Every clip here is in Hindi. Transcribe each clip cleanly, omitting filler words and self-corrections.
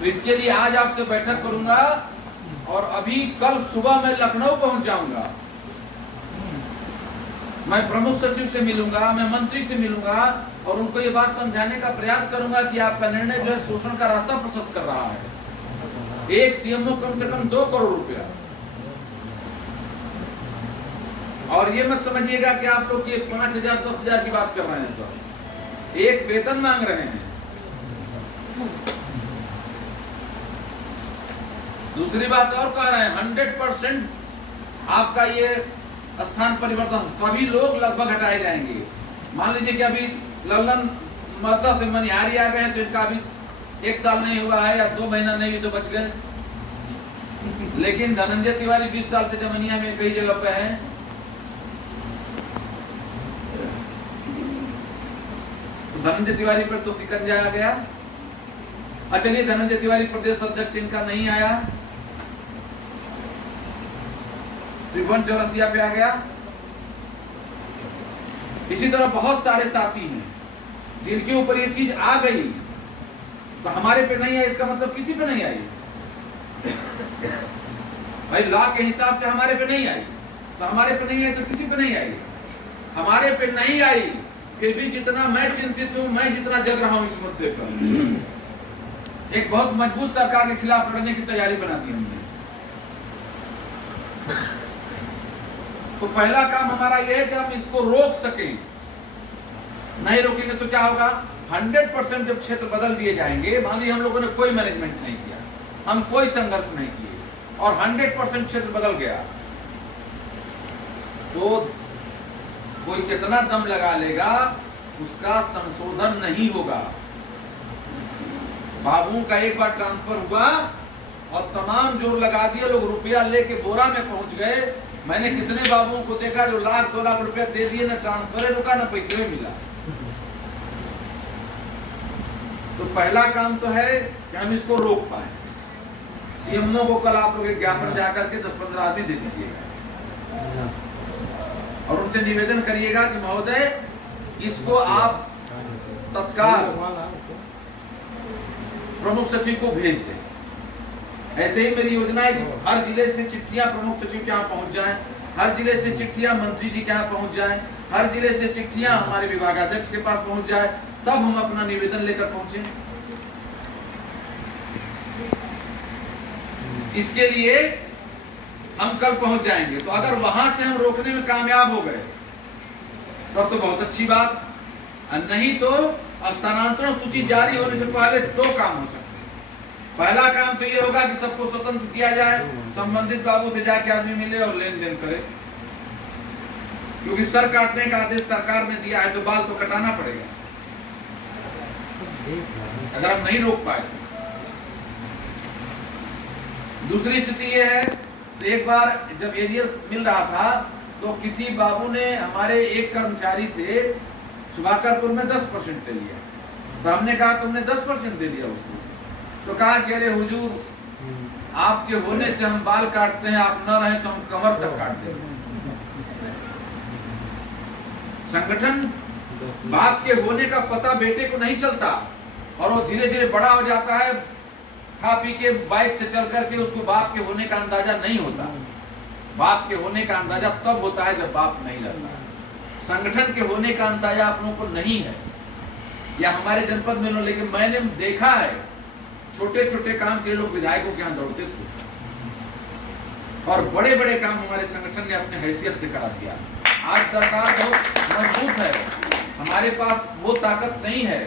तो इसके लिए आज आपसे बैठक करूंगा और अभी कल सुबह मैं लखनऊ पहुंच जाऊंगा। मैं प्रमुख सचिव से मिलूंगा, मैं मंत्री से मिलूंगा और उनको ये बात समझाने का प्रयास करूंगा कि आपका निर्णय जो है शोषण का रास्ता प्रशस्त कर रहा है। एक सीएमओ कम से कम 2 करोड़ रुपया। और ये मत समझिएगा कि आप लोग ये 5,000 10,000 की बात कर रहे हैं, तो एक वेतन मांग रहे हैं। दूसरी बात और कह रहे हैं 100% आपका ये स्थान परिवर्तन, सभी लोग लगभग हटाए जाएंगे। मान लीजिए कि अभी लल्लन मर्दा से मनिहारी आ गए हैं तो इनका अभी 1 साल नहीं हुआ है या 2 महीना नहीं भी तो बच गए। लेकिन धनंजय तिवारी 20 साल से जमनिया में कई जगह पे हैं। तो धनंजय तिवारी पर तो शिकंजा आ गया। चलिए धनंजय तिवारी प्रदेश अध्यक्ष इनका नहीं आया, त्रिभुवन चौरसिया पे आ गया। इसी तरह बहुत सारे साथी हैं जिनके ऊपर ये चीज आ गई, तो हमारे पे नहीं आई इसका मतलब किसी पे नहीं आई। भाई लॉ के हिसाब से हमारे पे नहीं आई, तो हमारे पे नहीं आई तो किसी पे नहीं आई। हमारे पे नहीं आई, फिर भी जितना मैं चिंतित हूं, मैं जितना जग रहा हूं इस मुद्दे पर, एक बहुत मजबूत सरकार के खिलाफ लड़ने की तैयारी बना दी हमने। तो पहला काम हमारा यह है कि हम इसको रोक सकें। नहीं रोकेंगे तो क्या होगा? 100% जब क्षेत्र बदल दिए जाएंगे, मान लीजिए हम लोगों ने कोई मैनेजमेंट नहीं किया, हम कोई संघर्ष नहीं किए और 100% क्षेत्र बदल गया, तो कोई कितना दम लगा लेगा, उसका संशोधन नहीं होगा। बाबुओं का एक बार ट्रांसफर हुआ और तमाम जोर लगा दिए, लोग रुपया लेके बोरा में पहुंच गए। मैंने कितने बाबुओं को देखा जो 1,00,000 2 लाख रुपया दे दिए, ना ट्रांसफर रुका ना पैसे मिला। तो पहला काम तो है कि हम इसको रोक पाए। सीएमओ को कल आप लोग एक ज्ञापन जाकर के 10-15 आदमी दे दीजिएगा और उनसे निवेदन करिएगा कि महोदय इसको आप तत्काल प्रमुख सचिव को भेज दें। ऐसे ही मेरी योजना है कि हर जिले से चिट्ठियां प्रमुख सचिव के यहाँ पहुंच जाएं, हर जिले से चिट्ठियां मंत्री जी के यहाँ पहुंच जाएं, हर जिले से चिट्ठियां हमारे विभागाध्यक्ष के पास पहुंच जाए, तब हम अपना निवेदन लेकर पहुंचे। इसके लिए हम कल पहुंच जाएंगे। तो अगर वहां से हम रोकने में कामयाब हो गए तब तो बहुत अच्छी बात, नहीं तो स्थानांतरण सूची जारी होने से पहले 2 काम हो सकते। पहला काम तो ये होगा कि सबको स्वतंत्र किया जाए, संबंधित बाबू से जाके आदमी मिले और लेन देन करे, क्योंकि सर काटने का आदेश सरकार ने दिया है तो बाल तो कटाना पड़ेगा अगर हम नहीं रोक पाए। दूसरी स्थिति ये है, तो एक बार जब एरियर मिल रहा था तो किसी बाबू ने हमारे एक कर्मचारी से सुभाकरपुर में 10% ले लिया। तो हमने कहा तुमने 10% ले लिया उससे, तो कहा कि अरे हुजूर आपके होने से हम बाल काटते हैं, आप न रहे तो हम कमर तक काटते हैं। संगठन बाप के होने का पता बेटे को नहीं चलता और वो धीरे धीरे बड़ा हो जाता है, खा पी के बाइक से चल करके उसको बाप के होने का अंदाजा नहीं होता। बाप के होने का अंदाजा तब होता है जब बाप नहीं रहता। संगठन के होने का अंदाजा आप लोगों को नहीं है, या हमारे जनपद में लो, लेकिन मैंने देखा है छोटे छोटे काम के लोग विधायकों के यहाँ दौड़ते थे और बड़े बड़े काम हमारे संगठन ने अपने हैसियत से करा दिया। आज सरकार बहुत मजबूत है, हमारे पास वो ताकत नहीं है,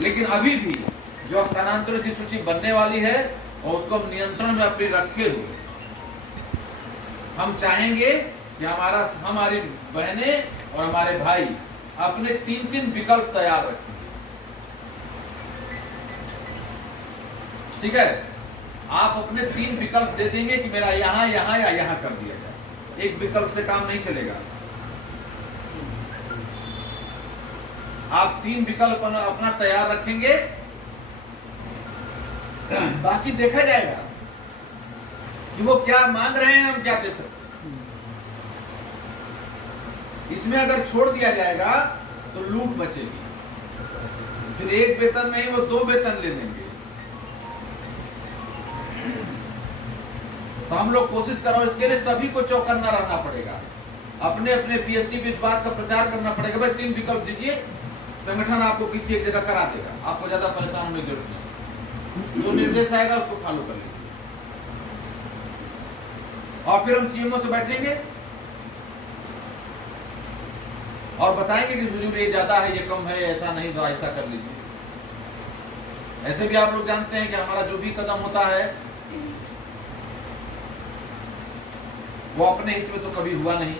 लेकिन अभी भी जो स्थानांतरण की सूची बनने वाली है और उसको नियंत्रण में अपने रखे हुए हम चाहेंगे कि हमारी बहनें और हमारे भाई अपने 3-3 विकल्प तैयार रखें। ठीक है, आप अपने 3 विकल्प दे देंगे कि मेरा यहाँ यहाँ या यहाँ कर दिया जाए। एक विकल्प से काम नहीं चलेगा, आप 3 विकल्प अपना तैयार रखेंगे, बाकी देखा जाएगा कि वो क्या मांग रहे हैं, हम क्या दे सकते। इसमें अगर छोड़ दिया जाएगा तो लूट मचेगी, फिर 1 वेतन नहीं वो 2 वेतन ले लेंगे। तो हम लोग कोशिश करो, इसके लिए सभी को चौकन्ना रहना पड़ेगा, अपने अपने पीएससी भी इस बात का प्रचार करना पड़ेगा। भाई 3 विकल्प दीजिए, संगठन आपको किसी एक जगह करा देगा, आपको ज्यादा परेशान होने की जरूरत नहीं। जो निर्देश आएगा उसको फॉलो कर लीजिए। और फिर हम सीएमओ से बैठेंगे और बताएंगे कि हुजूर ये ज्यादा है, ये कम है, ऐसा नहीं तो ऐसा कर लीजिए। ऐसे भी आप लोग जानते हैं कि हमारा जो भी कदम होता है वो अपने हित में तो कभी हुआ नहीं।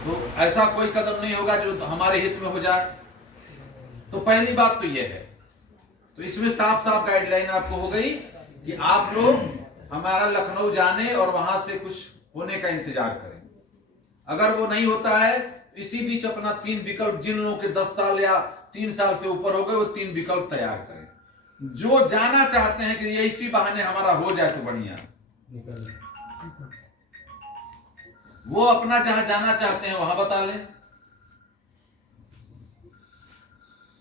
तो ऐसा कोई कदम नहीं होगा जो हमारे हित में हो जाए। तो पहली बात तो यह है, तो इसमें साफ साफ गाइडलाइन आपको हो गई कि आप लोग हमारा लखनऊ जाने और वहां से कुछ होने का इंतजार करें। अगर वो नहीं होता है, इसी बीच अपना 3 विकल्प, जिन लोगों के 10 साल या 3 साल से ऊपर हो गए, वो 3 विकल्प तैयार करें। जो जाना चाहते हैं कि ये इसी बहाने हमारा हो जाए तो बढ़िया, वो अपना जहां जाना चाहते हैं वहां बता लें।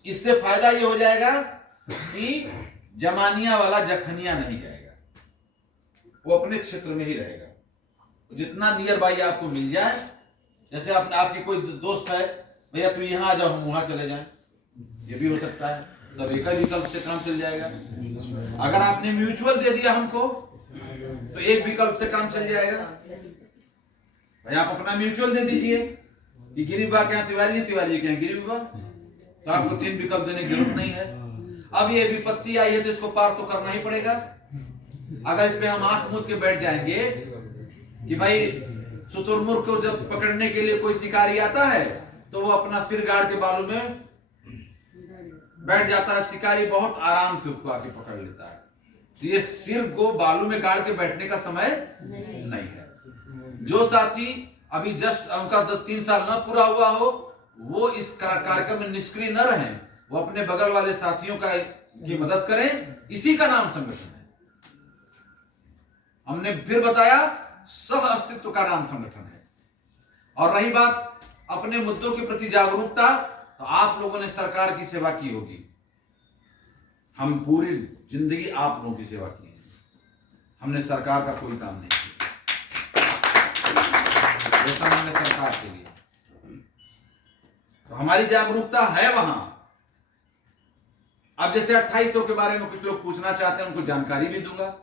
इससे फायदा ये हो जाएगा कि जमानिया वाला जखनिया नहीं जाएगा, वो अपने क्षेत्र में ही रहेगा। जितना नियर बाई आपको मिल जाए, जैसे आपकी कोई दोस्त है, भैया तू यहाँ आ जाओ, हम वहां चले जाएं, ये भी हो सकता है। तब एक ही विकल्प से काम चल जाएगा। अगर आपने म्यूचुअल दे दिया हमको तो एक विकल्प से काम चल जाएगा। भाई आप अपना म्यूचुअल दे दीजिए कि गिरी बाबा के यहाँ तिवारी, तिवारी के यहाँ गिरी बाबा, तो आपको 3 विकल्प देने की जरूरत नहीं है। अब ये विपत्ति आई है तो इसको पार तो करना ही पड़ेगा। अगर इस पे हम आंख मूंद के बैठ जाएंगे कि भाई शुतुरमुर्ग को जब पकड़ने के लिए कोई शिकारी आता है तो वो अपना सिर गाड़ के बालू में बैठ जाता है, शिकारी बहुत आराम से उसको आके पकड़ लेता है। तो ये सिर को बालू में गाड़ के बैठने का समय नहीं है। जो साथी अभी जस्ट उनका 3 साल न पूरा हुआ हो, वो इस कार्यक्रम में निष्क्रिय न रहें, वो अपने बगल वाले साथियों की मदद करें। इसी का नाम संगठन है। हमने फिर बताया, सह अस्तित्व का नाम संगठन है। और रही बात अपने मुद्दों के प्रति जागरूकता, तो आप लोगों ने सरकार की सेवा की होगी, हम पूरी जिंदगी आप लोगों की सेवा की है। हमने सरकार का कोई काम नहीं किया, जैसा हमने सरकार के लिए, तो हमारी जागरूकता है वहां। अब जैसे 2800 के बारे में कुछ लोग पूछना चाहते हैं, उनको जानकारी भी दूंगा।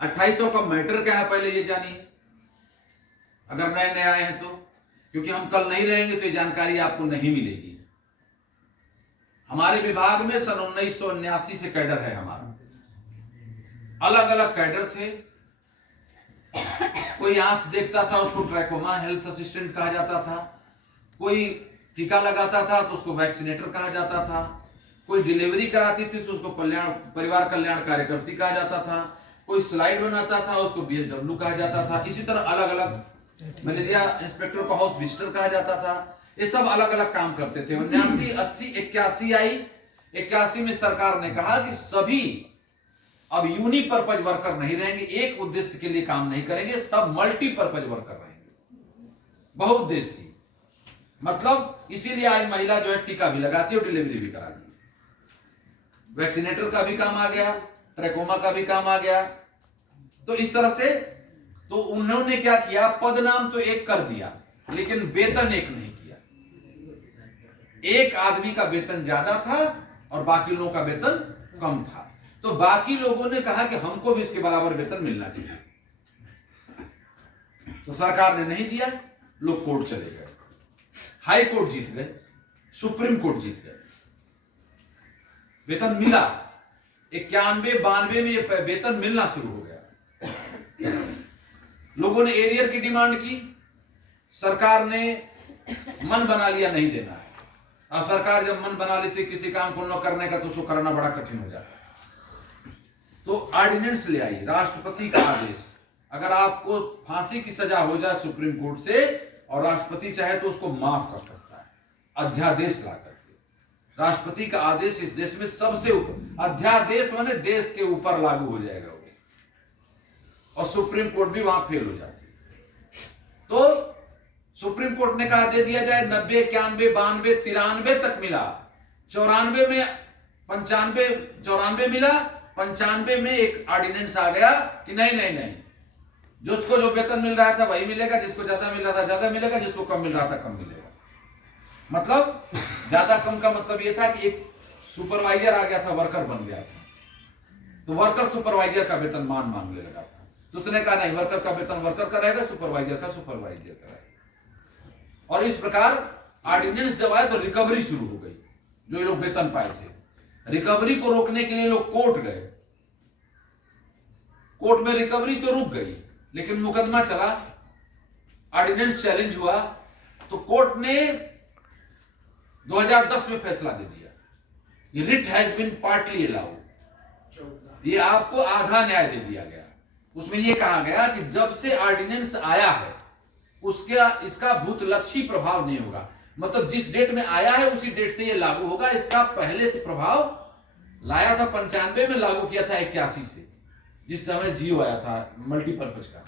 2800 का मैटर क्या है पहले ये जानिए, अगर नए नए आए हैं तो, क्योंकि हम कल नहीं रहेंगे तो ये जानकारी आपको नहीं मिलेगी। हमारे विभाग में सन 1979 से कैडर है हमारा, अलग अलग कैडर थे। कोई आंख देखता था उसको ट्रैकोमा हेल्थ असिस्टेंट कहा जाता था, कोई टीका लगाता था तो उसको वैक्सीनेटर कहा जाता था, कोई डिलीवरी कराती थी तो उसको परिवार कल्याण कार्यकर्ती कहा जाता था, कोई स्लाइड बनाता था उसको BSW कहा जाता था। इसी तरह अलग अलग, मलेरिया इंस्पेक्टर को हाउस विजिटर कहा जाता था। ये सब अलग अलग काम करते थे। 79, 80, 81 आई। 81 में सरकार ने कहा कि सभी अब यूनिपर्पज वर्कर नहीं रहेंगे, एक उद्देश्य के लिए काम नहीं करेंगे, सब मल्टीपर्पज वर्कर रहेंगे, बहुउद्देशीय। मतलब इसीलिए आज महिला जो है टीका भी लगाती है और डिलीवरी भी कराती है, वैक्सीनेटर का भी काम आ गया, ट्रैकोमा का भी काम आ गया। तो इस तरह से तो उन्होंने क्या किया, पद नाम तो एक कर दिया लेकिन वेतन एक नहीं किया। एक आदमी का वेतन ज्यादा था और बाकी लोगों का वेतन कम था, तो बाकी लोगों ने कहा कि हमको भी इसके बराबर वेतन मिलना चाहिए। तो सरकार ने नहीं दिया, लोग कोर्ट चले गए, हाई कोर्ट जीत गए, सुप्रीम कोर्ट जीत गए, वेतन मिला। 91-92 में वेतन मिलना शुरू हो गया। लोगों ने एरियर की डिमांड की, सरकार ने मन बना लिया नहीं देना है। अब सरकार जब मन बना लेती किसी काम को न करने का तो उसको करना बड़ा कठिन हो जाता है। तो ऑर्डिनेंस ले आई, राष्ट्रपति का आदेश। अगर आपको फांसी की सजा हो जाए सुप्रीम कोर्ट से और राष्ट्रपति चाहे तो उसको माफ कर सकता है, अध्यादेश ला करके। राष्ट्रपति का आदेश इस देश में सबसे ऊपर, अध्यादेश माने देश के ऊपर लागू हो जाएगा वो, और सुप्रीम कोर्ट भी वहां फेल हो जाती है। तो सुप्रीम कोर्ट ने कहा दे दिया जाए, 90, 91, 92, 93 तक मिला, 94 में 94 मिला, 95 में एक ऑर्डिनेंस आ गया कि नहीं नहीं नहीं, जिसको जो वेतन मिल रहा था वही मिलेगा, जिसको ज्यादा मिल रहा था ज्यादा मिलेगा, जिसको कम मिल रहा था कम मिलेगा। मतलब ज्यादा कम का मतलब यह था कि एक सुपरवाइजर आ गया था, वर्कर बन गया था, तो वर्कर सुपरवाइजर का वेतन मांगने लगा था, तो उसने कहा नहीं, वर्कर का वेतन वर्कर का रहेगा, सुपरवाइजर का सुपरवाइजर का रहेगा। और इस प्रकार ऑर्डिनेंस जब आया तो रिकवरी शुरू हो गई, जो ये लोग वेतन पाए थे। रिकवरी को रोकने के लिए लोग कोर्ट गए, कोर्ट में रिकवरी तो रुक गई, लेकिन मुकदमा चला, ऑर्डिनेंस चैलेंज हुआ, तो कोर्ट ने 2010 में फैसला दे दिया, ये writ has been partly allowed, ये आपको आधा न्याय दे दिया गया। उसमें यह कहा गया कि जब से ऑर्डिनेंस आया है उसका इसका भूतलक्षी प्रभाव नहीं होगा, मतलब जिस डेट में आया है उसी डेट से ये लागू होगा, इसका पहले से प्रभाव लाया था 95 में, लागू किया था 81 से, जिस समय जियो आया था मल्टीपर्पज का।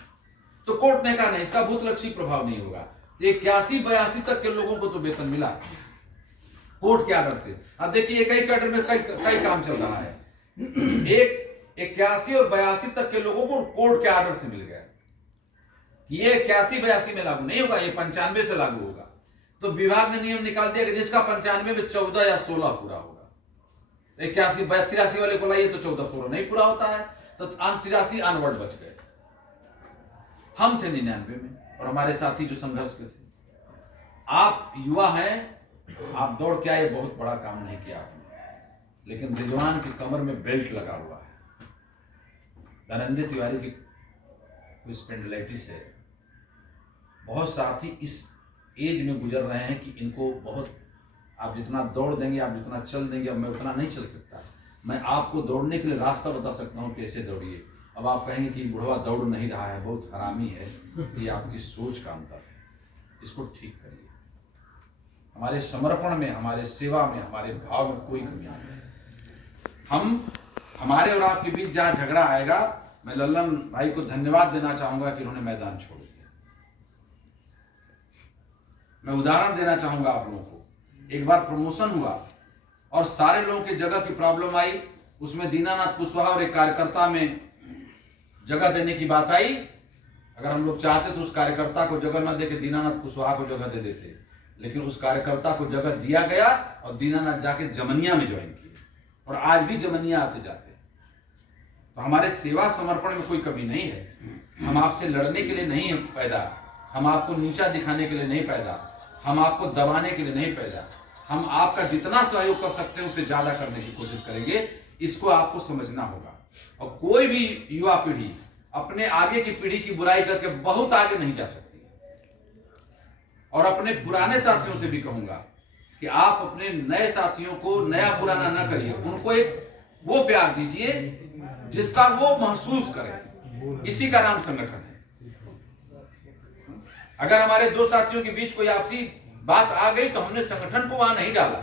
तो कोर्ट ने कहा नहीं, इसका भूतलक्षी प्रभाव नहीं होगा, तो 81-82 तक के लोगों को तो वेतन मिला कोर्ट के आर्डर से। अब देखिए कई कैडर में कई काम चल रहा है, एक 81 और 82 तक के लोगों को कोर्ट के आर्डर से मिल गया, ये 81-82 में लागू नहीं होगा, ये 95 से लागू होगा। तो विभाग ने नियम निकाल दिया कि जिसका 95 में 14 या 16 पूरा होगा, 81-83 वाले को लाइए तो 14-16 नहीं पूरा होता है, तो 83 अनवर्ड बच गए। हम थे 99 में और हमारे साथी जो संघर्ष के थे। आप युवा हैं, आप दौड़ के आए, बहुत बड़ा काम नहीं किया आपने, लेकिन रिजवान की कमर में बेल्ट लगा हुआ है, धनंजय तिवारी की कोई स्पेंडिलाइटिस है, बहुत साथी इस एज में गुजर रहे हैं कि इनको बहुत, आप जितना दौड़ देंगे, आप जितना चल देंगे, अब मैं उतना नहीं चल सकता, मैं आपको दौड़ने के लिए रास्ता बता सकता हूँ कैसे दौड़िए। अब आप कहेंगे कि बुढ़वा दौड़ नहीं रहा है, बहुत हरामी है, ये आपकी सोच का अंतर है, इसको ठीक करिए। हमारे समर्पण में, हमारे सेवा में, हमारे भाव में कोई कमी नहीं है। हमारे और आपके बीच जहाँ झगड़ा आएगा, मैं लल्लन भाई को धन्यवाद देना चाहूंगा कि उन्होंने मैदान छोड़ दिया। मैं उदाहरण देना चाहूंगा आप लोगों को, एक बार प्रमोशन हुआ और सारे लोगों की जगह की प्रॉब्लम आई, उसमें दीनानाथ कुशवाहा और एक कार्यकर्ता में जगह देने की बात आई। अगर हम लोग चाहते तो उस कार्यकर्ता को जगह न देके दीनानाथ कुशवाहा को जगह दे देते, लेकिन उस कार्यकर्ता को जगह दिया गया और दीनानाथ जाके जमनिया में ज्वाइन किए और आज भी जमनिया आते जाते। तो हमारे सेवा समर्पण में कोई कमी नहीं है। हम आपसे लड़ने के लिए नहीं पैदा, हम आपको नीचा दिखाने के लिए नहीं पैदा, हम आपको दबाने के लिए नहीं पैदा, हम आपका जितना सहयोग कर सकते हैं उससे ज्यादा करने की कोशिश करेंगे। इसको आपको समझना होगा। और कोई भी युवा पीढ़ी अपने आगे की पीढ़ी की बुराई करके बहुत आगे नहीं जा सकती। और अपने पुराने साथियों से भी कहूंगा कि आप अपने नए साथियों को नया पुराना ना करिए, उनको एक वो प्यार दीजिए जिसका वो महसूस करें। इसी का नाम संगठन है। अगर हमारे दो साथियों के बीच कोई आपसी बात आ गई तो हमने संगठन को वहां नहीं डाला,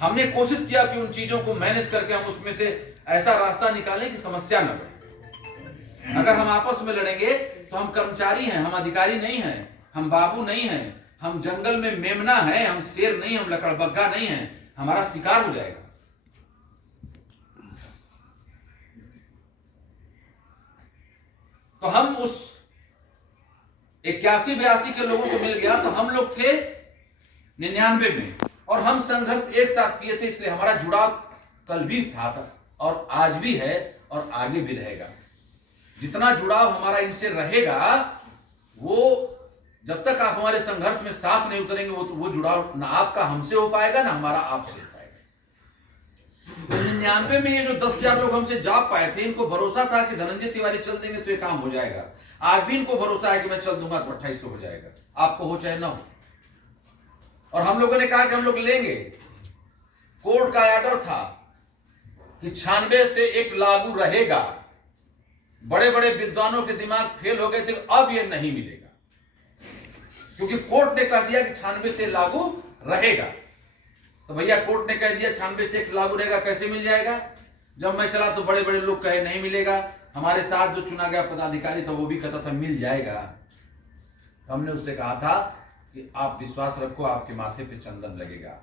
हमने कोशिश किया कि उन चीजों को मैनेज करके हम उसमें से ऐसा रास्ता निकालें कि समस्या न बढ़े। अगर हम आपस में लड़ेंगे तो हम कर्मचारी हैं, हम अधिकारी नहीं हैं, हम बाबू नहीं हैं, हम जंगल में मेमना हैं, हम शेर नहीं, हम लकड़बग्गा नहीं हैं, हमारा शिकार हो जाएगा। तो हम उस 81-82 के लोगों को मिल गया, तो हम लोग थे 99 में और हम संघर्ष एक साथ किए थे, इसलिए हमारा जुड़ाव कल भी था और आज भी है और आगे भी रहेगा। जितना जुड़ाव हमारा इनसे रहेगा, वो जब तक आप हमारे संघर्ष में साथ नहीं उतरेंगे, वो जुड़ाव ना आपका हमसे हो पाएगा ना हमारा आपसे हो पाएगा। 99 में ये जो 10,000 लोग हमसे जॉब पाए थे, इनको भरोसा था कि धनंजय तिवारी चल देंगे तो ये काम हो जाएगा। आज भी इनको भरोसा है कि मैं चल दूंगा तो 2800 हो जाएगा, आपको हो चाहे ना हो। और हम लोगों ने कहा कि हम लोग लेंगे। कोर्ट का ऑर्डर था कि 96 से एक लागू रहेगा। बड़े बड़े विद्वानों के दिमाग फेल हो गए थे, अब ये नहीं मिलेगा, क्योंकि कोर्ट ने कह दिया कि 96 से लागू रहेगा। तो भैया कोर्ट ने कह दिया 96 से एक लागू रहेगा, कैसे मिल जाएगा? जब मैं चला तो बड़े बड़े लोग कहे नहीं मिलेगा। हमारे साथ जो चुना गया पदाधिकारी था वो भी कहता था मिल जाएगा। हमने उससे कहा था कि आप विश्वास रखो, आपके माथे पे चंदन लगेगा।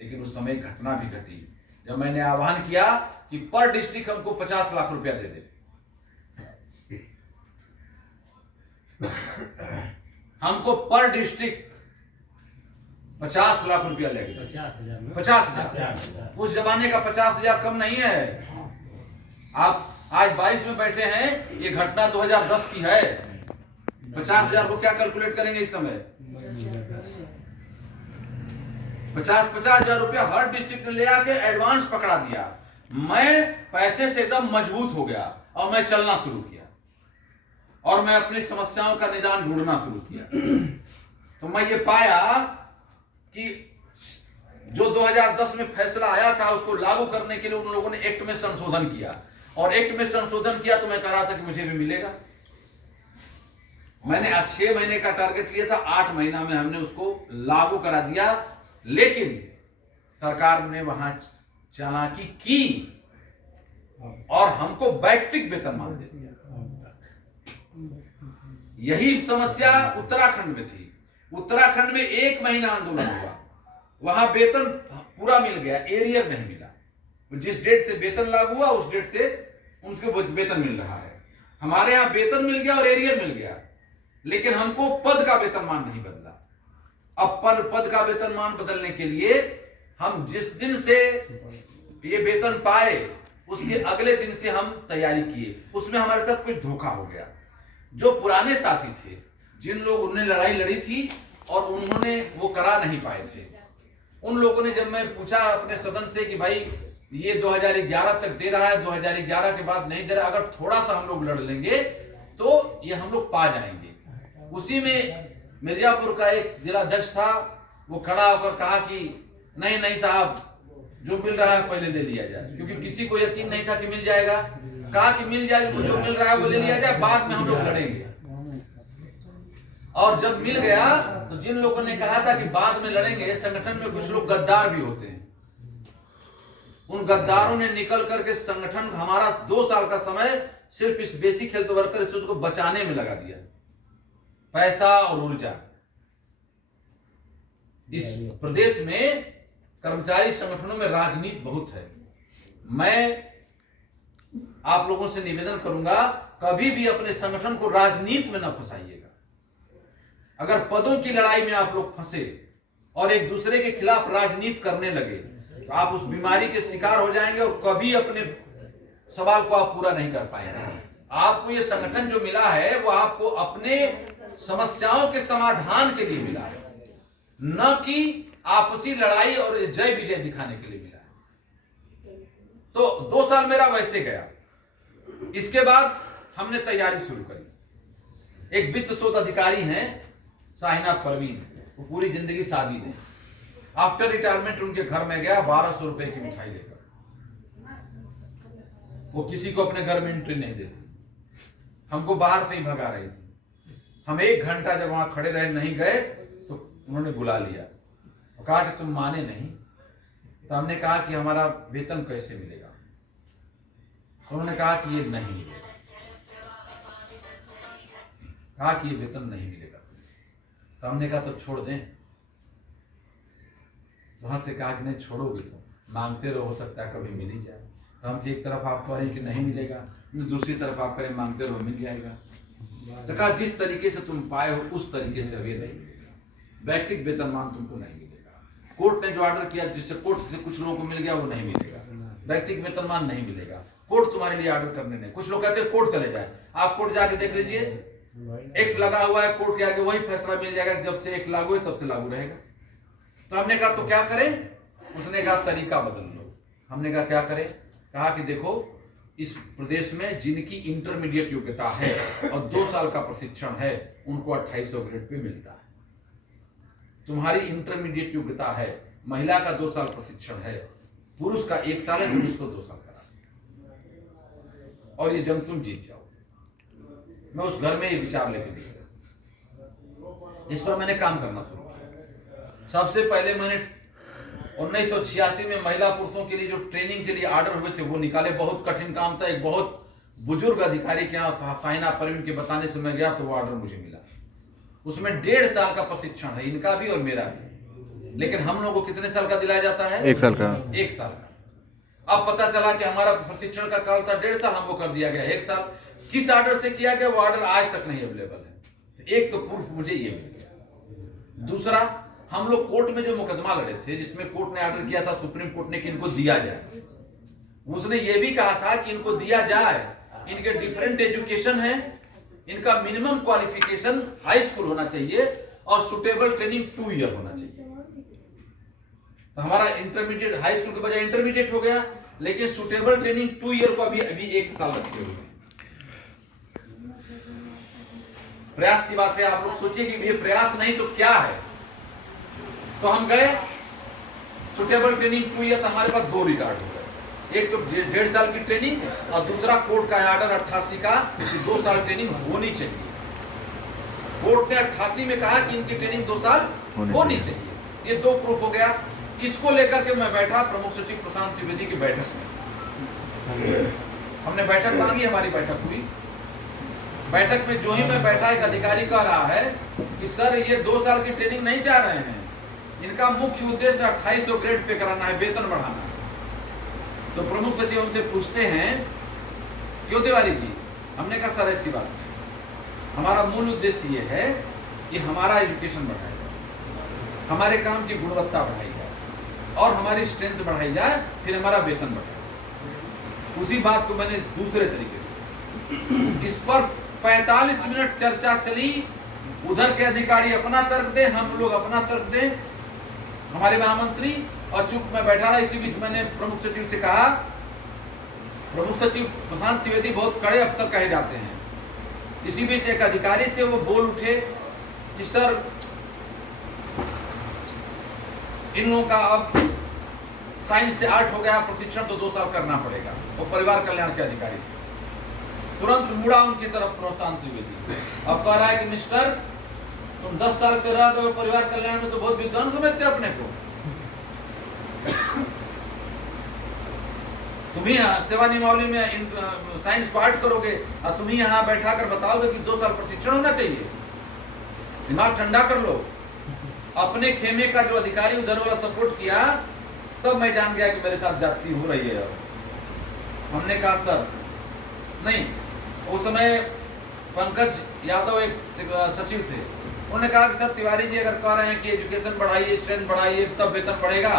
लेकिन उस समय घटना भी घटी जब मैंने आह्वान किया कि पर डिस्ट्रिक्ट हमको 50 लाख रुपया दे दे। हमको पर डिस्ट्रिक्ट 50 लाख रुपया लगेगा। 50,000 उस जमाने का 50,000 कम नहीं है। आप आज 22 में बैठे हैं, ये घटना 2010 की है। 50,000 को क्या कैलकुलेट करेंगे इस समय? 50,000 रुपया हर डिस्ट्रिक्ट ने ले आके एडवांस पकड़ा दिया। मैं पैसे से एकदम मजबूत हो गया और मैं चलना शुरू किया और मैं अपनी समस्याओं का निदान ढूंढना शुरू किया। तो मैं ये पाया कि जो 2010 में फैसला आया था उसको लागू करने के लिए उन लोगों ने एक्ट में संशोधन किया, और एक्ट में संशोधन किया तो मैं कह रहा था कि मुझे भी मिलेगा। मैंने आज 6 महीने का टारगेट लिया था, 8 महीना में हमने उसको लागू करा दिया। लेकिन सरकार ने वहां चालाकी की और हमको वैयक्तिक वेतनमान दे दिया। यही समस्या उत्तराखंड में थी। उत्तराखंड में 1 महीना आंदोलन हुआ, वहां वेतन पूरा मिल गया, एरियर नहीं मिला। जिस डेट से वेतन लागू हुआ उस डेट से उनके वेतन मिल रहा है। हमारे यहां वेतन मिल गया और एरियर मिल गया, लेकिन हमको पद का वेतनमान नहीं बदला। अब पद का वेतनमान बदलने के लिए हम जिस दिन से ये वेतन पाए उसके अगले दिन से हम तैयारी किए। उसमें हमारे साथ कुछ धोखा हो गया। जो पुराने साथी थे, जिन लोगों ने लड़ाई लड़ी थी और उन्होंने वो करा नहीं पाए थे, उन लोगों ने, जब मैं पूछा अपने सदन से कि भाई ये 2011 तक दे रहा है, 2011 के बाद नहीं दे रहा, अगर थोड़ा सा हम लोग लड़ लेंगे तो ये हम लोग पा जाएंगे। उसी में मिर्जापुर का एक जिला अध्यक्ष था, वो खड़ा होकर कहा कि नहीं नहीं साहब, जो मिल रहा है पहले ले लिया जाए, क्योंकि किसी को यकीन नहीं था कि मिल जाएगा। कहा कि मिल जाए, जो मिल रहा है वो ले लिया जाए, बाद में हम लोग लड़ेंगे। और जब मिल गया तो जिन लोगों ने कहा था कि बाद में लड़ेंगे, संगठन में कुछ लोग गद्दार भी होते हैं। उन गद्दारों ने निकल करके संगठन, हमारा 2 साल का समय सिर्फ इस बेसिक हेल्थ वर्कर इंस्टीट्यूट को बचाने में लगा दिया, पैसा और ऊर्जा। इस प्रदेश में कर्मचारी संगठनों में राजनीति बहुत है। मैं आप लोगों से निवेदन करूंगा, कभी भी अपने संगठन को राजनीति में न फंसाइएगा। अगर पदों की लड़ाई में आप लोग फंसे और एक दूसरे के खिलाफ राजनीति करने लगे तो आप उस बीमारी के शिकार हो जाएंगे और कभी अपने सवाल को आप पूरा नहीं कर पाएंगे। आपको ये संगठन जो मिला है वो आपको अपने समस्याओं के समाधान के लिए मिला है, न कि आपसी लड़ाई और जय विजय दिखाने के लिए मिला है। तो 2 साल मेरा वैसे गया। इसके बाद हमने तैयारी शुरू करी। एक वित्त शोध अधिकारी हैं साहिना परवीन, वो पूरी जिंदगी शादी ने, आफ्टर रिटायरमेंट उनके घर में गया 1200 रुपए की मिठाई लेकर। वो किसी को अपने घर में एंट्री नहीं देती, हमको बाहर से ही भगा रही थी। हम 1 घंटा जब वहां खड़े रहे, नहीं गए तो उन्होंने बुला लिया और कहा कि तुम माने नहीं। तो हमने कहा कि हमारा वेतन कैसे मिलेगा? तो उन्होंने कहा कि ये नहीं मिलेगा, कहा कि ये वेतन नहीं मिलेगा। तो हमने कहा तो छोड़ दें। वहां से कहा कि नहीं छोड़ोगे तो मांगते रहो, हो सकता है कभी मिल ही जाए। तो हम एक तरफ आप करें कि नहीं मिलेगा, दूसरी तरफ आप करें मांगते रहो मिल जाएगा। तो कहा जिस तरीके से तुम पाए हो उस तरीके से अभी नहीं मिलेगा, वैयक्तिक वेतनमान तुमको नहीं मिलेगा। कोर्ट ने जो ऑर्डर किया, जिससे कोर्ट से कुछ लोगों को मिल गया, वो नहीं मिलेगा, वैयक्तिक वेतनमान नहीं मिलेगा। कोर्ट तुम्हारे लिए ऑर्डर करने नहीं। कुछ लोग कहते हैं कोर्ट चले जाए, आप कोर्ट जाके देख लीजिए, एक्ट लगा हुआ है, कोर्ट के आगे वही फैसला मिल जाएगा, जब से एक्ट लागू है तब से लागू रहेगा। तो हमने कहा तो क्या करें? उसने कहा तरीका बदल लो। हमने कहा क्या करें? कहा कि देखो इस प्रदेश में जिनकी इंटरमीडिएट योग्यता है और 2 साल का प्रशिक्षण है उनको 2800 ग्रेड पे मिलता है। तुम्हारी इंटरमीडिएट योग्यता है, महिला का 2 साल प्रशिक्षण है, पुरुष का 1 साल है, तुम इसको 2 साल करा और ये जंग तुम जीत जाओ। मैं उस घर में ये विचार लेके गया, इस पर मैंने काम करना शुरू किया। सबसे पहले मैंने 1986 में महिला पुरुषों के लिए जो ट्रेनिंग के लिए ऑर्डर हुए थे वो निकाले। बहुत कठिन काम था। एक बहुत बुजुर्ग अधिकारी के यहाँ साहिना परवीन के बताने से मैं गया तो वो ऑर्डर मुझे मिला। उसमें 1.5 साल का प्रशिक्षण है, इनका भी और मेरा भी। लेकिन हम लोगों को कितने साल का दिलाया जाता है? 1 साल का। 1 साल का। अब पता चला कि हमारा प्रशिक्षण का काल था 1.5 साल, हमको कर दिया गया 1 साल। किस ऑर्डर से किया गया वो ऑर्डर आज तक नहीं अवेलेबल है। एक तो प्रूफ मुझे ये मिल गया। दूसरा, हम लोग कोर्ट में जो मुकदमा लड़े थे, जिसमें कोर्ट ने ऑर्डर किया था, सुप्रीम कोर्ट ने कि इनको दिया जाए, उसने ये भी कहा था कि इनको दिया जाए, इनके डिफरेंट एजुकेशन है, इनका मिनिमम क्वालिफिकेशन हाई स्कूल होना चाहिए और सुटेबल ट्रेनिंग 2 ईयर होना चाहिए। तो हमारा इंटरमीडिएट, हाई स्कूल के बजाय इंटरमीडिएट हो गया, लेकिन सुटेबल ट्रेनिंग 2 ईयर को अभी 1 साल रखे हुए हैं। प्रयास की बात है। आप लोग सोचिए कि ये प्रयास नहीं तो क्या है। तो हम गए सुटेबल ट्रेनिंग 2 ईयर, तो हमारे पास 2 रिकॉर्ड हो गए। एक तो 1.5 साल की ट्रेनिंग और दूसरा कोर्ट का ऑर्डर 88 का कि 2 साल ट्रेनिंग होनी चाहिए। कोर्ट ने 88 में कहा कि इनकी ट्रेनिंग 2 साल होनी चाहिए। ये 2 प्रूफ हो गया। इसको लेकर के मैं बैठा प्रमुख सचिव प्रशांत त्रिवेदी की बैठक में। हमने बैठक मांगी, हमारी बैठक हुई। बैठक में जो ही मैं बैठा, एक अधिकारी कह रहा है कि सर ये 2 साल की ट्रेनिंग नहीं चाह रहे हैं, इनका मुख्य उद्देश्य 2800 ग्रेड पे कराना है, वेतन बढ़ाना है। तो प्रमुख सचिव हमसे पूछते हैं, क्यों तिवारी जी? हमने कहा सर ऐसी बात नहीं, हमारा मूल उद्देश्य ये है कि हमारा एजुकेशन बढ़ाया जाए, हमारे काम की गुणवत्ता बढ़ाई जाए और हमारी स्ट्रेंथ बढ़ाई जाए, फिर हमारा वेतन बढ़ाए। उसी बात को मैंने दूसरे तरीके से, इस पर 45 मिनट चर्चा चली। उधर के अधिकारी अपना तर्क दे, हम लोग अपना तर्क दें, हमारे महामंत्री, और चुप मैं बैठा रहा। इसी बीच मैंने प्रमुख सचिव से कहा, प्रमुख सचिव प्रशांत त्रिवेदी बहुत कड़े अफसर कहे जाते हैं। इसी बीच एक अधिकारी थे, वो बोल उठे कि सर इन लोगों का अब साइंस से आर्ट हो गया, प्रशिक्षण तो 2 साल करना पड़ेगा। वो परिवार कल्याण के अधिकारी तुरंत मुड़ा उनकी तरफ प्रशांत त्रिवेदी। अब कह रहा है कि मिस्टर तुम 10 साल से रह गए परिवार कल्याण में, तो बहुत विद्वान समझते अपने को। तुम ही सेवा नियमावली में साइंस को ऐड करोगे और तुम ही यहाँ बैठा कर बताओगे कि 2 साल प्रशिक्षण होना चाहिए। दिमाग ठंडा कर लो। अपने खेमे का जो अधिकारी उधर वाला सपोर्ट किया, तब मैं जान गया कि मेरे साथ जाती हो रही है। हमने कहा सर नहीं, उस समय पंकज यादव एक सचिव थे, उन्होंने कहा कि सर तिवारी जी अगर कह रहे हैं कि एजुकेशन बढ़ाइए, स्ट्रेंथ बढ़ाइए, तब वेतन बढ़ेगा,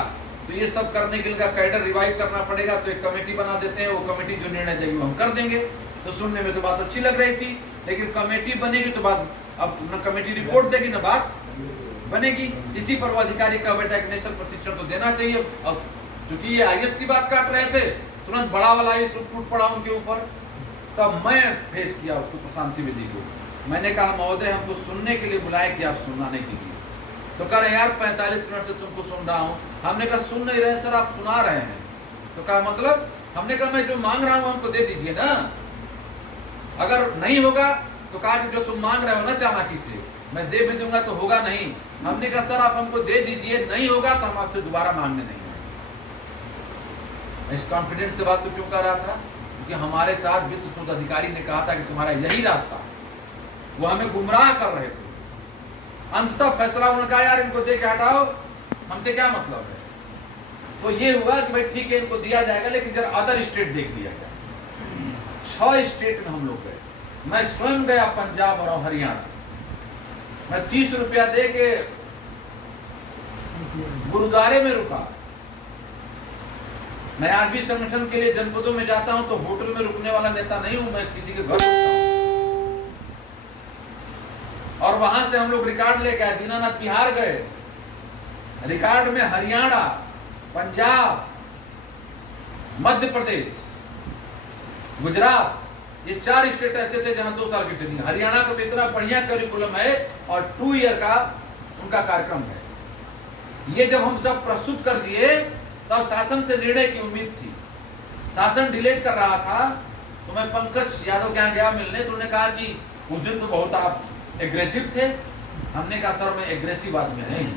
तो ये सब करने के लिए कैडर रिवाइव करना पड़ेगा। तो एक कमेटी बना देते हैं, वो कमेटी जो निर्णय देगी हम कर देंगे। तो सुनने में तो बात अच्छी लग रही थी, लेकिन कमेटी बनेगी तो बात, अब न कमेटी रिपोर्ट देगी न बात बनेगी। इसी पर वो अधिकारी का बेटा कि नहीं सर प्रशिक्षण तो देना चाहिए। अब चूंकि ये IAS की बात काट रहे थे, तुरंत बड़ा वाला IAS टूट पड़ा उनके ऊपर। तब मैं फेस किया उसको, प्रशांत त्रिवेदी को। मैंने कहा महोदय हमको सुनने के लिए बुलाए कि आप सुनाने के लिए। तो कह रहे यार 45 मिनट से तुमको सुन रहा हूँ। हमने कहा सुन नहीं रहे सर, आप सुना रहे हैं। तो कहा मतलब? हमने कहा मैं जो मांग रहा हूँ हमको दे दीजिए ना, अगर नहीं होगा तो कहा कि जो तुम मांग रहे हो ना चालाकी से, मैं दे भी दूंगा तो होगा नहीं। हमने कहा सर आप हमको दे दीजिए, नहीं होगा तो हम आपसे दोबारा मांगने नहीं आएंगे। इस कॉन्फिडेंस से बात तो क्यों कर रहा था? क्योंकि हमारे साथ वित्त शोध अधिकारी ने कहा था कि तुम्हारा यही रास्ता है। वो हमें गुमराह कर रहे थे। अंततः फैसला उन्होंने कहा यार इनको दे के हटाओ, हमसे क्या मतलब है। तो ये हुआ कि भाई ठीक है इनको दिया जाएगा, लेकिन जरा अदर स्टेट देख लिया जाए। 6 स्टेट में हम लोग गए। मैं स्वयं गया पंजाब और हरियाणा। मैं 30 रुपया दे के गुरुद्वारे में रुका। मैं आज भी संगठन के लिए जनपदों में जाता हूं तो होटल में रुकने वाला नेता नहीं हूं, मैं किसी के घर रुकता हूं। और वहां से हम लोग रिकॉर्ड लेके आए, दीनानाथ बिहार गए, रिकॉर्ड में हरियाणा, पंजाब, मध्य प्रदेश, गुजरात, ये 4 स्टेट ऐसे थे जहां 2 साल की ट्रेनिंग। हरियाणा का तो इतना बढ़िया करिकुलम है और 2 ईयर का उनका कार्यक्रम है। ये जब हम सब प्रस्तुत कर दिए तब शासन से निर्णय की उम्मीद थी। शासन डिलेट कर रहा था, तो मैं पंकज यादव के यहाँ गया मिलने, तो उन्होंने कहा कि उस दिन तो बहुत आप एग्रेसिव थे। हमने कहा सर मैं एग्रेसिव आदमी नहीं,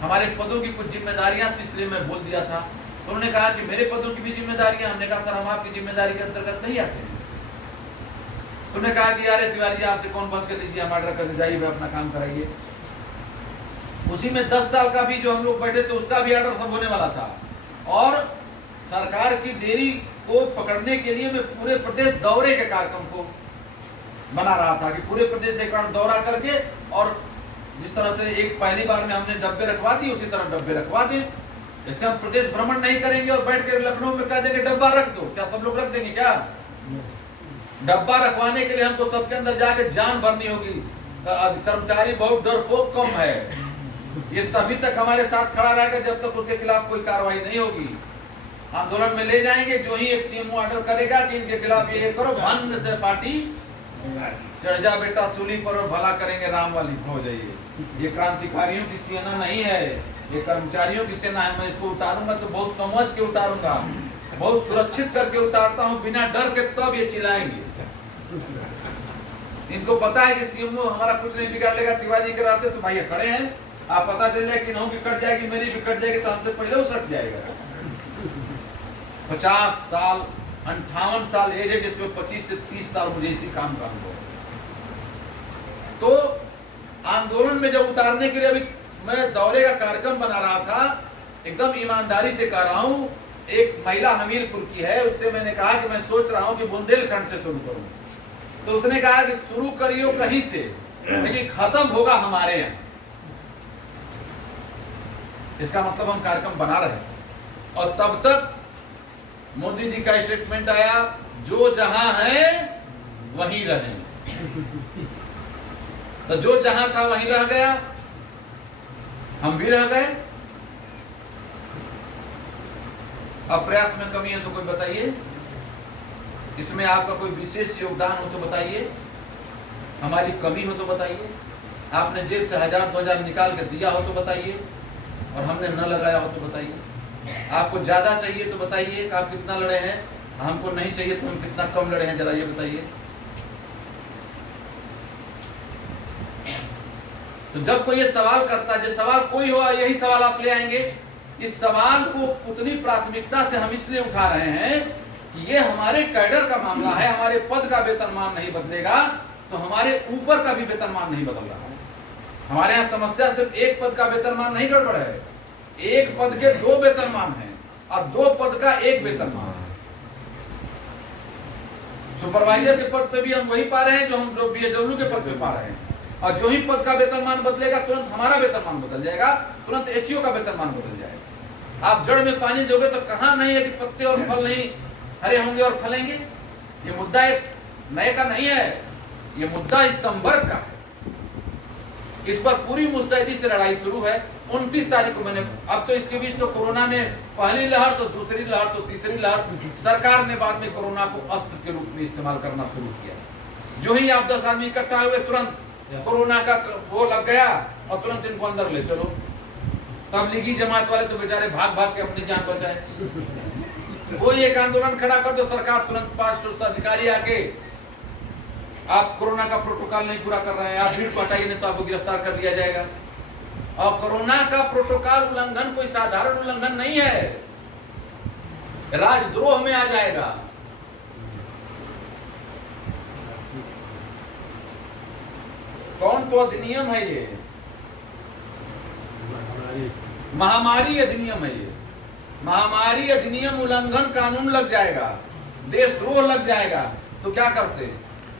हमारे पदों की कुछ जिम्मेदारियां थी इसलिए मैं बोल दिया था। तो उन्होंने कहा कि मेरे पदों की भी जिम्मेदारियां। हमने कहा सर हम आपकी जिम्मेदारी के अंतर्गत नहीं आते हैं। तुमने कहा कि यार तिवारी जी आपसे कौन बस कर लीजिए, हम ऑर्डर कर जाइए, अपना काम कराइए। उसी में 10 साल का भी जो हम लोग बैठे थे उसका भी ऑर्डर सब होने वाला था। और सरकार की देरी को पकड़ने के लिए मैं पूरे प्रदेश दौरे के कार्यक्रम को बना रहा था कि पूरे प्रदेश एक राउंड दौरा करके, और जिस तरह से एक पहली बार में हमने डब्बे रखवा दिए उसी तरह डब्बे रखवा दें। जैसे हम प्रदेश भ्रमण नहीं करेंगे और बैठ के लखनऊ में कह देंगे डब्बा रख दो, क्या सब लोग रख देंगे क्या? डब्बा रखवाने के लिए हमको सबके अंदर जाके जान भरनी होगी। कर्मचारी बहुत डरपोक कम है, ये तभी तक हमारे साथ खड़ा रहेगा जब तक उसके खिलाफ कोई कार्रवाई नहीं होगी। आंदोलन में ले जाएंगे, जो ही एक सीएमओ ऑर्डर करेगा कि इनके खिलाफ ये करो, बंद से पार्टी चढ़ जा बेटा सूली पर और भला करेंगे राम वाली हो जाइए। ये क्रांतिकारियों की सेना नहीं है, ये कर्मचारियों की सेना है। मैं इसको उतारूंगा तो बहुत समझ के उतारूंगा, बहुत सुरक्षित करके उतारता हूँ, बिना डर के, तब ये चिल्लाएंगे। इनको पता है कि सीएमओ हमारा कुछ नहीं बिगाड़ लेगा। तिवारी के रहते तो भाई खड़े हैं, आप पता चल जाए कि नौ की कट जाएगी, मेरी भी कट जाएगी तो हमसे पहले उसट जाएगा। 50 साल 58 साल एज है, जिसमें 25 से 30 साल मुझे इसी काम का अनुभव। तो आंदोलन में जब उतारने के लिए अभी मैं दौरे का कार्यक्रम बना रहा था, एकदम ईमानदारी से कह रहा हूं, एक महिला हमीरपुर की है, उससे मैंने कहा कि मैं सोच रहा हूं कि बुंदेलखंड से शुरू करूं। तो उसने कहा कि शुरू करियो कहीं से, लेकिन खत्म होगा हमारे यहाँ। इसका मतलब हम कार्यक्रम बना रहे हैं। और तब तक मोदी जी का स्टेटमेंट आया, जो जहां है वहीं रहें। तो जो जहां था वहीं रह गया, हम भी रह गए। अब प्रयास में कमी है तो कोई बताइए, इसमें आपका कोई विशेष योगदान हो तो बताइए, हमारी कमी हो तो बताइए, आपने जेब से 1000-2000 निकाल के दिया हो तो बताइए, और हमने न लगाया हो तो बताइए। आपको ज्यादा चाहिए तो बताइए कि आप कितना लड़े हैं, हमको नहीं चाहिए तो हम कितना कम लड़े हैं, जरा ये बताइए। तो जब कोई ये सवाल करता है, जो सवाल कोई हो, यही सवाल आप ले आएंगे। इस सवाल को उतनी प्राथमिकता से हम इसलिए उठा रहे हैं कि ये हमारे कैडर का मामला है। हमारे पद का वेतनमान नहीं बदलेगा तो हमारे ऊपर का भी वेतनमान नहीं बदल रहा है। हमारे यहाँ समस्या सिर्फ एक पद का वेतनमान नहीं गड़बड़ है, एक पद के 2 वेतनमान हैं और 2 पद का 1 वेतनमान है। सुपरवाइजर के पद पे भी हम वही पा रहे हैं जो हम बीएचडब्ल्यू के पद पे पा रहे हैं, और जो ही पद का वेतनमान बदलेगा तुरंत हमारा वेतनमान बदल जाएगा, तुरंत एचईओ का वेतनमान बदल जाएगा। आप जड़ में पानी दोगे तो कहां नहीं है कि पत्ते और फल नहीं हरे होंगे और फलेंगे। ये मुद्दा एक नए का नहीं है, ये मुद्दा इस संवर्ग का है। इस पर पूरी मुस्तैदी से लड़ाई शुरू है। 29 तारीख को मैंने, अब तो इसके बीच तो कोरोना ने पहली लहर, तो दूसरी लहर, तो तीसरी लहर, सरकार ने बाद में कोरोना को अस्त्र के रूप में इस्तेमाल करना शुरू किया। जो ही आप 10 आदमी इकट्ठा हुए, तुरंत कोरोना का वो लग गया और तुरंत इनको अंदर ले चलो। तबलीगी जमात वाले तो बेचारे भाग भाग के अपनी जान बचाए। कोई एक आंदोलन खड़ा कर दो, सरकार तुरंत 5 अधिकारी आके, आप कोरोना का प्रोटोकॉल नहीं पूरा कर रहे हैं, आप भीड़ को हटाइए नहीं तो आपको गिरफ्तार कर लिया जाएगा। और कोरोना का प्रोटोकॉल उल्लंघन कोई साधारण उल्लंघन नहीं है, राजद्रोह में आ जाएगा। कौन तो अधिनियम है ये? महामारी अधिनियम है ये। महामारी अधिनियम उल्लंघन कानून लग जाएगा, देशद्रोह लग जाएगा। तो क्या करते?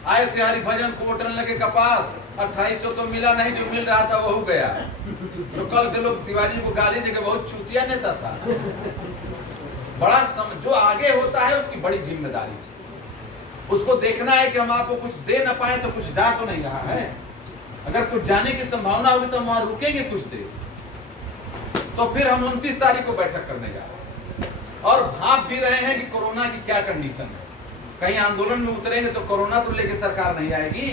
आए थे हरिभजन को वोटन लगे कपास, 2800 तो मिला नहीं, जो मिल रहा था वह गया। तो कल से लोग तिवारी को गाली देके बहुत चूतिया नेता था। बड़ा जो आगे होता है उसकी बड़ी जिम्मेदारी, उसको देखना है कि हम आपको कुछ दे ना पाए तो कुछ जा तो नहीं रहा है। अगर कुछ जाने की संभावना होगी तो हम वहां रुकेंगे कुछ देर। तो फिर हम 29 तारीख को बैठक करने जा रहे हैं और भाप भी रहे हैं कि कोरोना की क्या कंडीशन है। कहीं आंदोलन में उतरेंगे तो कोरोना तो लेके सरकार नहीं आएगी।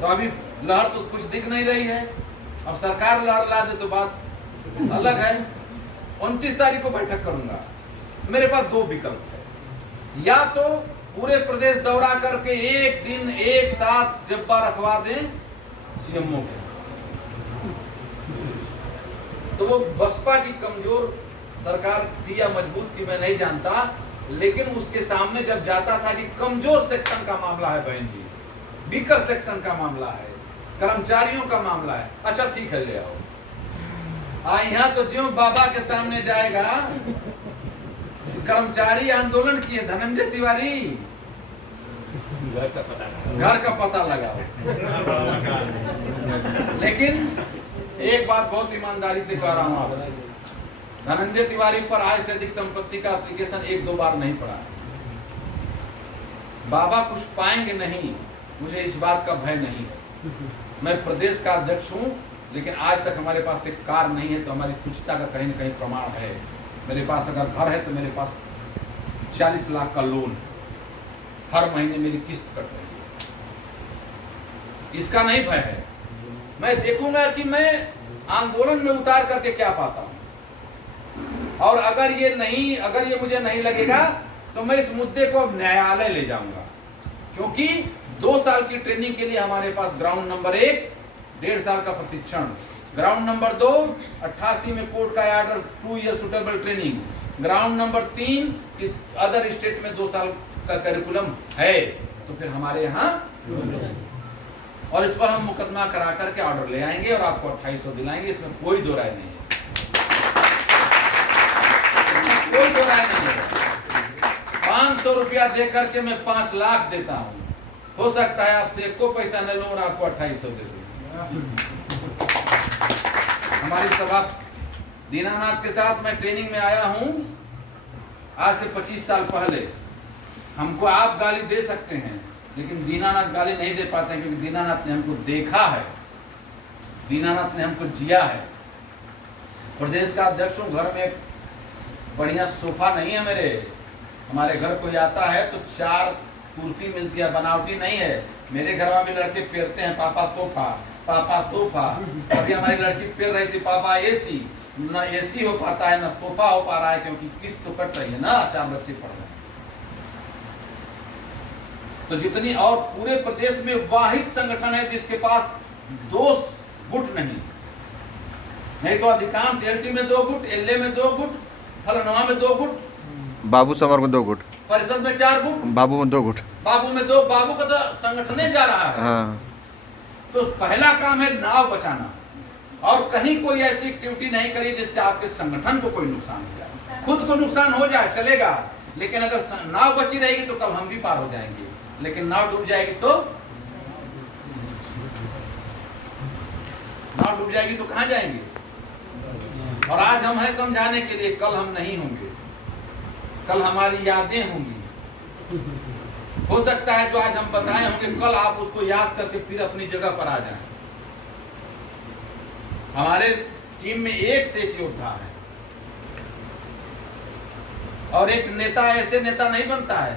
तो अभी लहर तो कुछ दिख नहीं रही है, अब सरकार लहर ला दे तो बात अलग है। 29 तारीख को बैठक करूंगा। मेरे पास 2 विकल्प है, या तो पूरे प्रदेश दौरा करके एक दिन एक साथ जब्बा रखवा दें सीएमओ के, तो वो बसपा की कमजोर सरकार थी या मजबूत थी मैं नहीं जानता, लेकिन उसके सामने जब जाता था कि कमजोर सेक्शन का मामला है बहन जी, वीकर सेक्शन का मामला है, कर्मचारियों का मामला है, अच्छा ठीक है ले आओ। यहाँ तो ज्यों बाबा के सामने जाएगा, कर्मचारी आंदोलन किए धनंजय तिवारी, घर का पता लगाओ। लेकिन एक बात बहुत ईमानदारी से कह रहा हूं आपसे, धनंजय तिवारी पर आय से अधिक संपत्ति का एप्लीकेशन 1-2 बार नहीं पड़ा। बाबा कुछ पाएंगे नहीं, मुझे इस बात का भय नहीं है। मैं प्रदेश का अध्यक्ष हूं, लेकिन आज तक हमारे पास एक कार नहीं है, तो हमारी तुच्छता का कहीं न कहीं प्रमाण है। मेरे पास अगर घर है तो मेरे पास 40 लाख का लोन, हर महीने मेरी किस्त कट रही है। इसका नहीं भय है। मैं देखूंगा कि मैं आंदोलन में उतार करके क्या पाता हूं, और अगर ये मुझे नहीं लगेगा तो मैं इस मुद्दे को न्यायालय ले जाऊंगा। क्योंकि 2 साल की ट्रेनिंग के लिए हमारे पास ग्राउंड नंबर 1 1.5 साल का प्रशिक्षण, ग्राउंड नंबर 2 88 में कोर्ट का order 2 year suitable training, ground number 3 कि अदर स्टेट में 2 साल का करिकुलम है, तो फिर हमारे यहाँ और इस पर हम मुकदमा करा करके ऑर्डर ले आएंगे और आपको 2800 दिलाएंगे। इसमें कोई दो राय नहीं है, कोई दो राय नहीं है। 500 रुपया दे करके मैं 5 लाख देता हूं, हो सकता है आपसे एको पैसा न लूं और आपको 2800 दे दूं। हमारी सभा दीनानाथ के साथ मैं ट्रेनिंग में आया हूं आज से 25 साल पहले। हमको आप गाली दे सकते हैं, लेकिन दीनानाथ गाली नहीं दे पाते हैं, क्योंकि दीनानाथ ने हमको देखा है, दीनानाथ ने हमको जिया है। प्रदेश का अध्यक्ष हूँ, घर में एक बढ़िया सोफा नहीं है मेरे। हमारे घर कोई आता है तो 4 कुर्सी मिलती है, बनावटी नहीं है। मेरे घर में भी लड़के पेरते हैं पापा सोफा, पापा सोफा। अभी हमारी लड़की पेर रही थी पापा एसी, ना एसी हो पाता है ना सोफा हो पा रहा है, क्योंकि किस्त तो कट रही है ना, 4 बच्चे पढ़ रहे हैं। तो जितनी, और पूरे प्रदेश में वाहिद संगठन है जिसके पास 2 गुट नहीं तो अधिकांश एलटी में 2 गुट, एलए में 2 गुट, फलनवा में 2 गुट, बाबू समर में 2 गुट, परिषद में 4 गुट, बाबू में 2 गुट, बाबू में 2। बाबू का तो संगठन जा रहा है। हाँ। तो पहला काम है नाव बचाना, और कहीं कोई ऐसी एक्टिविटी नहीं करी जिससे आपके संगठन को कोई नुकसान हो जाए। खुद को नुकसान हो जाए चलेगा, लेकिन अगर नाव बची रहेगी तो कल हम भी पार हो जाएंगे। लेकिन नाव डूब जाएगी तो कहां जाएंगे? और आज हम हैं समझाने के लिए, कल हम नहीं होंगे, कल हमारी यादें होंगी। हो सकता है जो आज हम बताए होंगे, कल आप उसको याद करके फिर अपनी जगह पर आ जाएं। हमारे टीम में 1 से 1 योद्धा है, और एक नेता ऐसे नेता नहीं बनता है